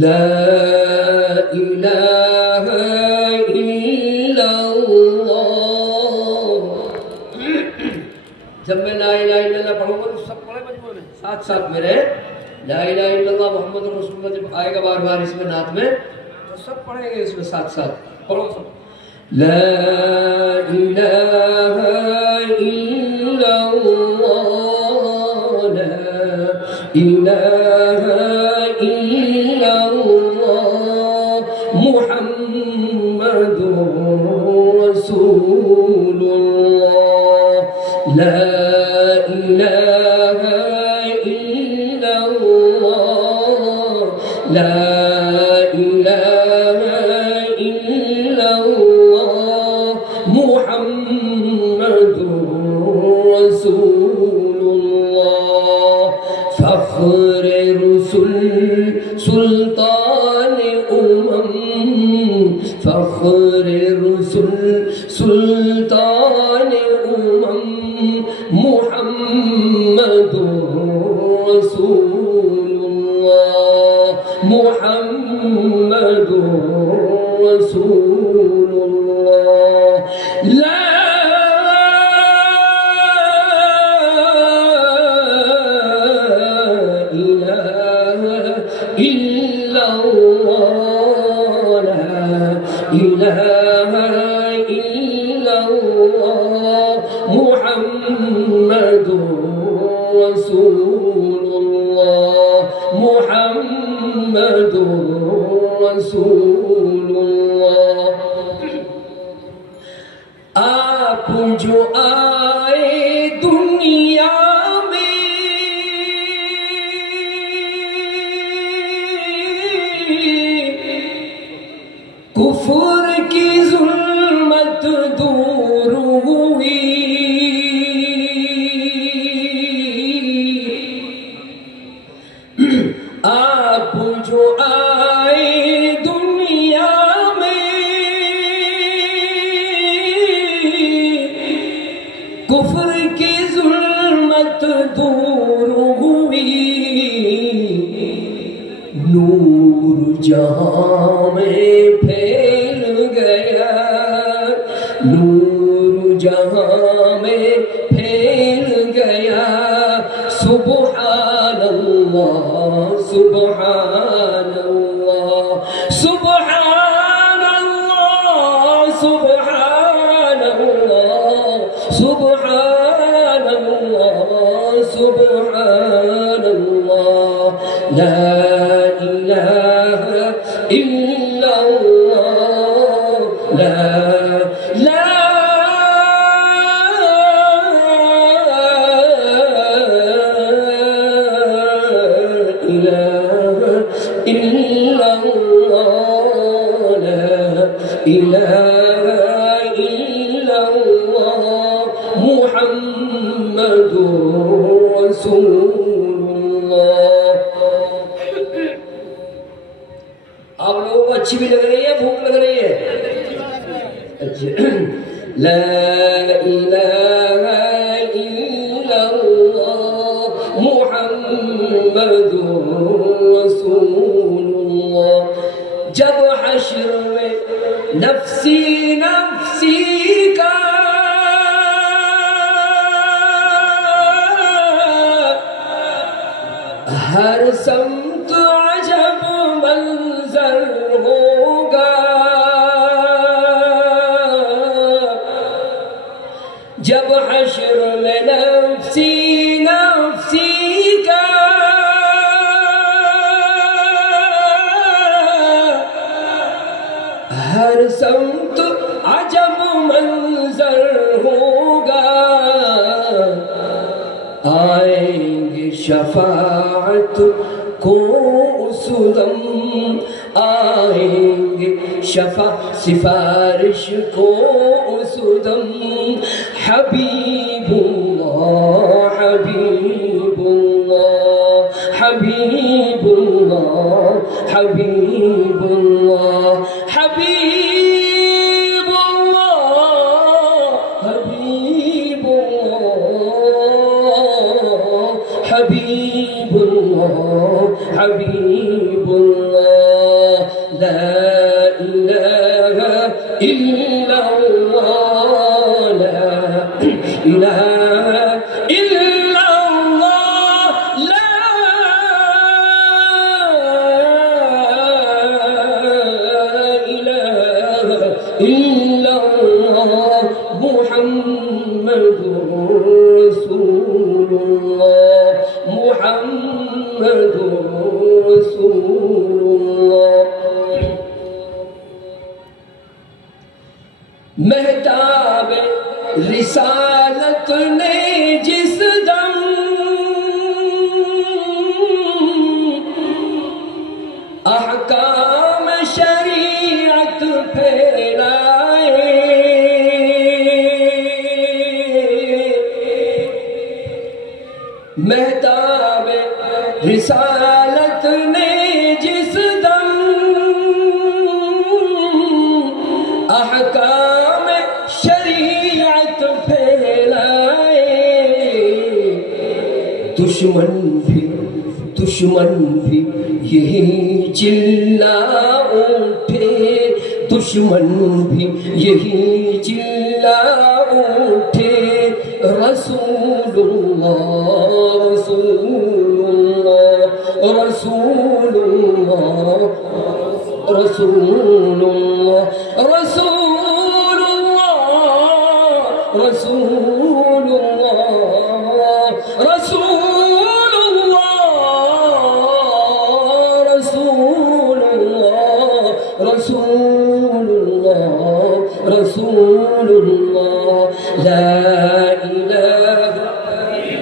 لا الہ الا اللہ. جب میں لا الہ الا اللہ پڑھوں گا تو سب پڑھے مجموعے میں ساتھ ساتھ میرے لا الہ الا اللہ محمد رسول اللہ جب آئے گا بار بار اس میں نعت میں تو سب پڑھیں گے اس میں ساتھ ساتھ. پڑھو سب. لا الہ الا اللہ لا الہ الا اللہ محمد رسول اللہ. لا الہ الا اللہ لا الہ الا اللہ محمد رسول اللہ. فخر رسول سلطان فخر رسول سلطان محمد رسول اللہ محمد رسول اللہ. لا الہ الا اللہ لا الہ الا اللہ محمد رسول اللہ محمد رسول اللہ. آپ جو آئے دنیا میں کفر کی ظلمت دور ہوئی. آپ جو آئے دنیا میں کفر کی ظلمت دور ہوئی. نور جہاں میں پھیل گیا نور جہاں میں پھیل گیا. سبحان اللہ سبحان اللہ سبحان اللہ سبحان اللہ سبحان اللہ سبحان اللہ. لا الہ الا اللہ لا لا الہ الا اللہ محمد رسول اللہ. آپ لوگوں کو اچھی بھی لگ رہی ہے بھوک لگ رہی ہے. لا الہ الا اللہ محمد رسول اللہ. جب حشر میں نفسی نفسی کا ہر سمت عجب منظر ہوگا. جب حشر میں نفسی نفسی کا ہر سمت عجب منظر ہوگا. آئیں گے شفاعت کو اس دم آئیں گے سفارش کو اس دم. حبیب اللہ حبیب اللہ حبیب اللہ حبیب اللہ حبیب اللہ حبیب اللہ حبیب اللہ حبیب اللہ إلا الله لا إله إلا الله لا إله إلا الله محمد رسول الله محمد رسول الله مہتاب رسالت نے جس دم احکام شریعت پھیلائے مہتاب رسالت نے جس دم احکام شریعت پھیلائے دشمن بھی یہی چلا اٹھے دشمن بھی یہی چلا اٹھے رسول اللہ رسول اللہ رسول اللہ رسول اللہ رسول اللہ رسول اللہ رسول اللہ رسول اللہ رسول اللہ لا إله إلا الله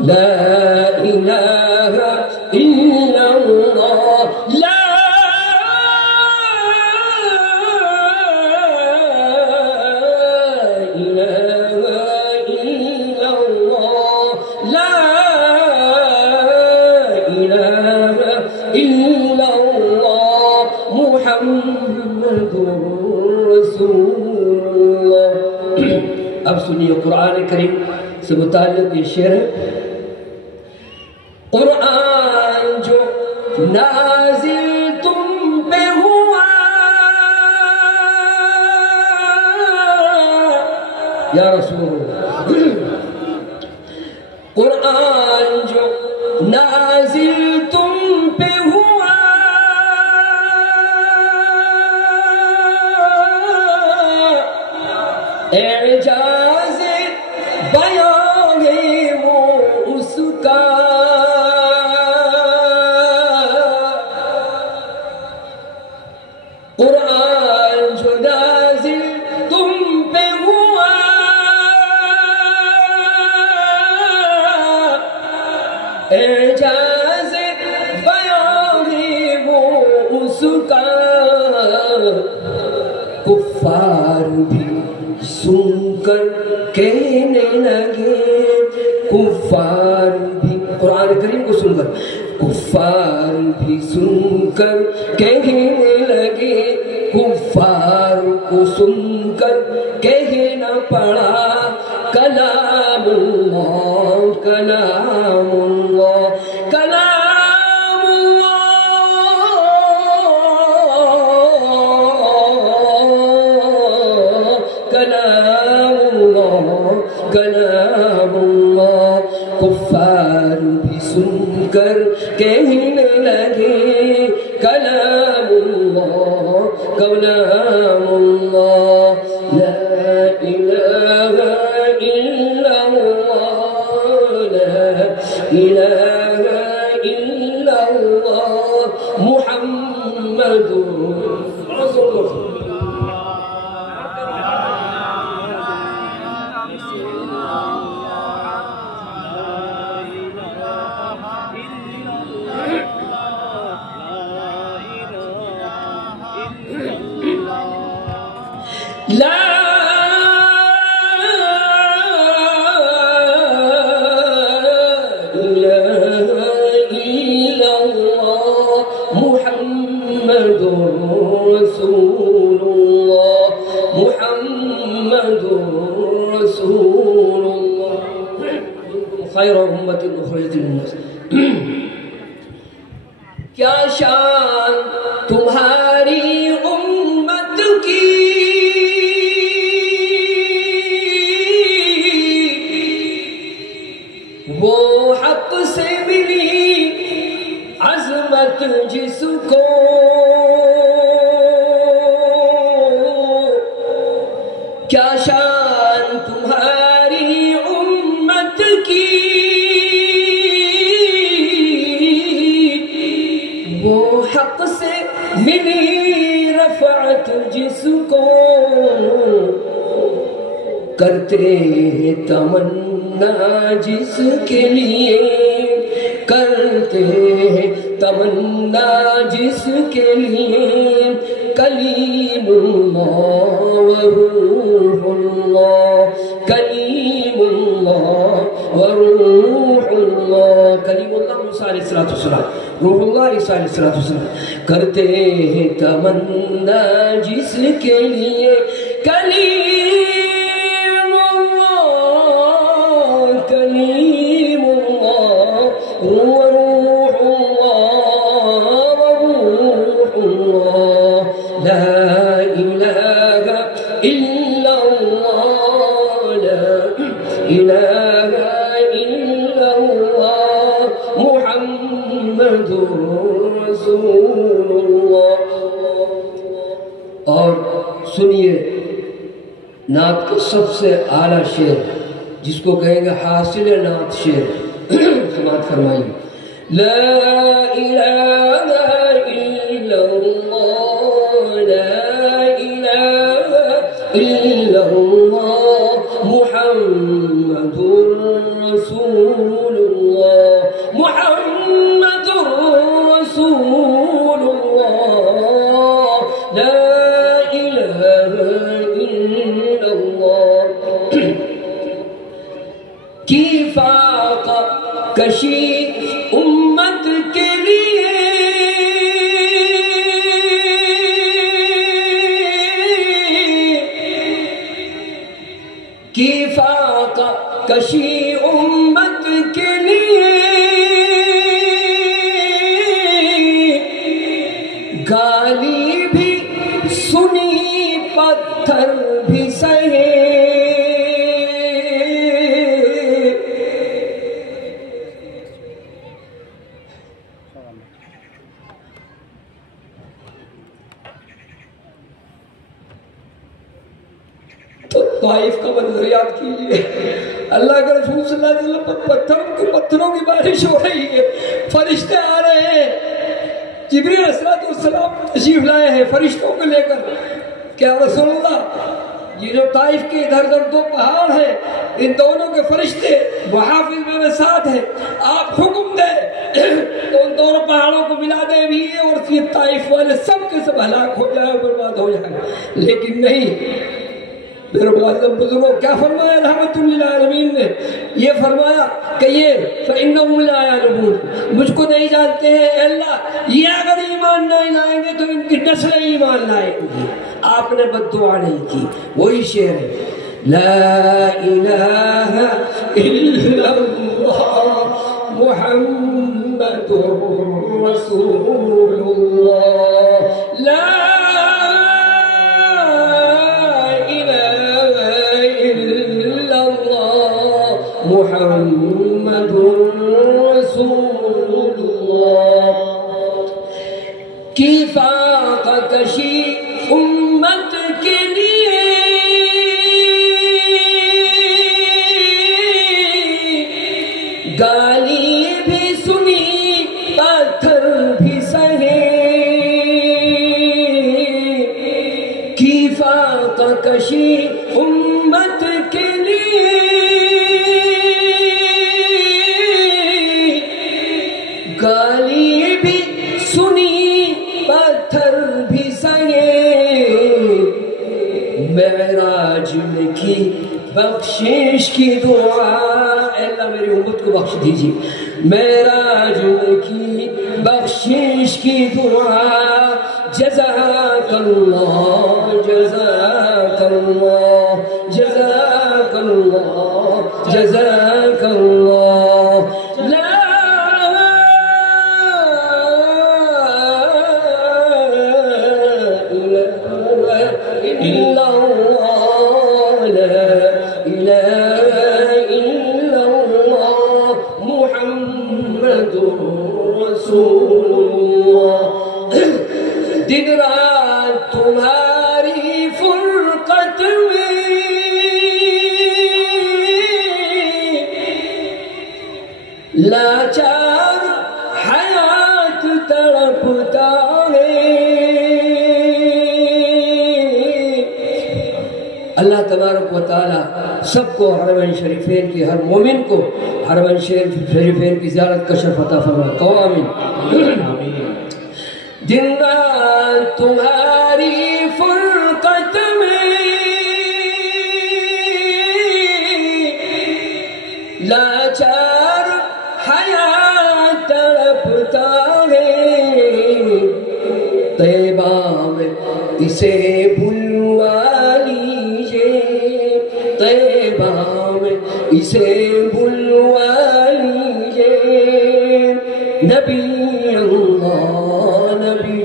لا إله إلا الله لا إله إلا الله لا إله إلا الله محمد رسول الله اب سنیے قرآن کریم سے متعلق یہ شعر ہے قرآن جو نازل تم پہ ہوا یا رسول اللہ قرآن جو نازل تم پہ ہوا اعجاز بیان ہے وہ اس کا قرآن جو نازل تم پہ ہوا اعجاز بیان ہے وہ اس کا کفار بھی سن کر کہنے لگے کفار بھی قرآن کریم کو سن کر کفار بھی سن کر کہنے لگے کفار کو سن کر کہنا پڑا کلام اللہ کلام اللہ کلام اللہ کلام اللہ کلام اللہ کفار بھی سن کر کہنے لگے کلام اللہ کلام اللہ لا الہ الا اللہ لا الہ الا اللہ محمد رسول اللہ لا إله إلا الله محمد رسول الله محمد رسول الله کیا شان تمہاری امت کی، وہ حق سے ملی رفعت جس کو، کرتے ہیں تمنا جس کے لیے، کرتے ہیں تمنا جس کے لیے، کلیم اللہ و روح اللہ، کلیم اللہ و روح اللہ، کلیم اللہ موسیٰ علیہ السلام، روح اللہ عیسیٰ علیہ السلام، کرتے ہیں تمنا جس کے لیے، کلیم اللہ، کلیم اللہ وروح اللہ وروح اللہ، لا الہ الا اللہ، لا الہ الا اللہ، محمد رسول اللہ۔ اور سنیے نعت کا سب سے اعلیٰ شعر، جس کو کہیں گے حاصل نعت شعر، سماعت فرمائیے۔ لا الہ الا اللہ، لا الہ الا اللہ، محمد رسول اللہ، محمد رسول اللہ، لا الہ الا اللہ۔ کی فاقہ کشی امت کے لیے، کی فاقہ کشی امت کے لیے، گالی بھی سنی پتھر بھی سہے، طائف کا منظر یاد کیجئے، اللہ کے رسول صلی اللہ علیہ وسلم پر پتھروں کی بارش ہو رہی ہے، فرشتے آ رہے ہیں، جبریل علیہ السلام تشریف لائے ہیں فرشتوں کو لے کر کہ یا رسول اللہ، یہ جو طائف کے ادھر ادھر دو پہاڑ ہیں، ان دونوں کے فرشتے محافظ میرے ساتھ ہیں، آپ حکم دیں تو ان دونوں پہاڑوں کو ملا دیں بھی، اور یہ طائف والے سب کے سب ہلاک ہو جائے، برباد ہو جائے، لیکن نہیں۔ میرے معظم بزرگوں کیا فرمایا رحمت للعالمین نے؟ یہ فرمایا کہ یہ فَإِنَّهُمْ لَا يَعْلَمُونَ، مجھ کو نہیں جانتے ہیں اے اللہ، یہ اگر ایمان نہیں لائیں گے تو ان کی نسلیں ایمان لائیں گی۔ آپ نے بد دعا نہیں کی، وہی شعر ہے، لا الہ الا اللہ محمد رسول اللہ، لا محمد رسول اللہ۔ کی فاقہ کشی امت کے لیے، گالی بھی سنی پتھر بھی سہے، کی فاقہ کشی امت کے لیے، گالی بھی سنی پتھر بھی سہے، معراج میں کی بخشش کی دعا، اے اللہ میری امت کو بخش دیجیے، معراج میں کی بخشش کی دعا، جزاک اللہ جزاک اللہ جزاک اللہ جزاک اللہ، لا إلا الله، لا إله إلا الله، محمد رسول الله۔ دن رات تمہاری فرقت میں لاچار حیات تڑپتا ہے. اللہ تبارک و تعالی سب کو حرمین شریفین کی، ہر مومن کو حرمین شریفین کی زیارت کا شرف عطا فرمائے. کہو آمین. دن رات تمہاری فرقت میں لاچار حیات تڑپتا ہے. طیبہ میں اسے بلوا لیجئے، طیبہ میں اسے بلوا لیجئے. نبی اللہ، نبی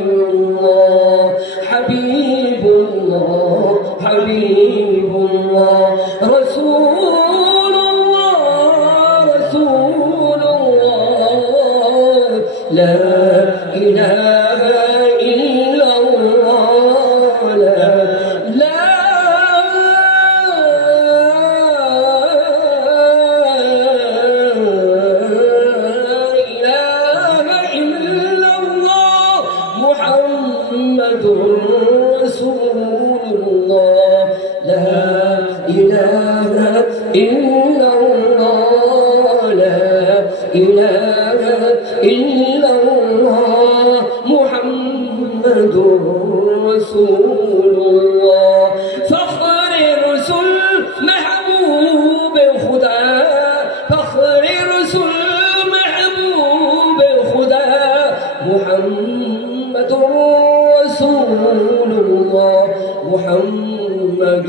اللہ، حبیب اللہ، حبیب اللہ، رسول اللہ، رسول اللہ. لا الہ الا اللہ، لا لا محمد رسول اللہ. لا الہ الا اللہ، لا الہ الا اللہ، محمد رسول اللہ. فخر رسول محبوب خدا، فخر رسول محبوب خدا، محمد رسول اللہ، محمد